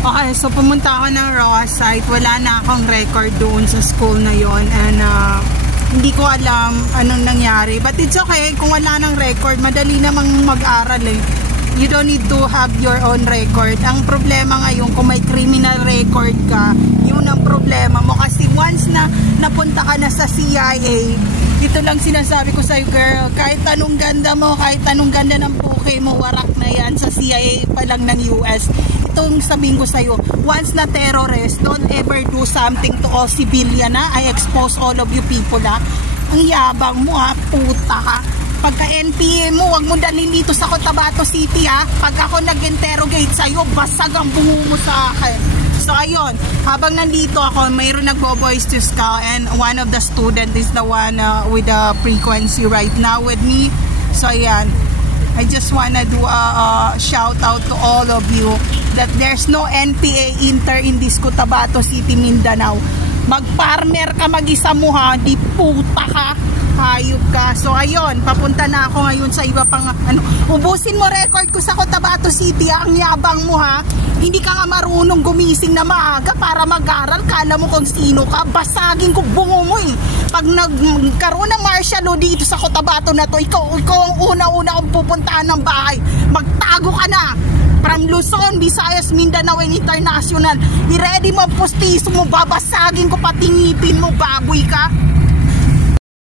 Okay, so pumunta ako ng raw site. Wala na akong record doon sa school na yon, and hindi ko alam anong nangyari. But it's okay, kung wala ng record, madali namang mag-aral eh. You don't need to have your own record. Ang problema ngayon, kung may criminal record ka, yun ang problema mo. Kasi once na napunta ka na sa CIA, dito lang sinasabi ko sa'yo, girl, kahit anong ganda mo, kahit anong ganda ng puke mo, warak na yan sa CIA pa lang ng US. Itong sabihin ko sa'yo, once na terrorist, don't ever do something to all civilian, ha? I expose all of you people, ha? Ang yabang mo, ha? Puta ka. Pagka NPA mo, wag mo dalhin dito sa Cotabato City, ha? Pag ako nag-interrogate sa'yo, basag ang bungo mo sa akin. So ayun, habang nandito ako, mayroon nagbo-voice to Scout, and one of the student is the one with the frequency right now with me. So ayan, I just wanna do a shout out to all of you that there's no NPA inter in this Cotabato City, Mindanao. Mag-partner ka mag-isa mo, ha, di puta ka, hayop ka. So ayun, papunta na ako ngayon sa iba pang ubusin mo record ko sa Cotabato City, ha? Ang yabang mo, ha. Hindi ka nga marunong gumising na maaga para mag-aral. Kala mo kung sino ka, basagin ko bungo mo eh. Pag nagkaroon ng martial law dito sa Cotabato na to, ikaw ang una-una kong pupuntahan ng bahay. Magtago ka na. From Luzon, Visayas, Mindanao, and International. I-ready mo ang postiso mo, babasagin ko pati ngipin mo, baboy ka.